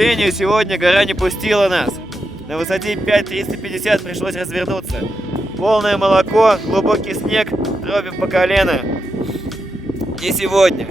сожалению, сегодня гора не пустила нас. На высоте 5350 пришлось развернуться. Полное молоко, глубокий снег, дробим по колено. Не сегодня.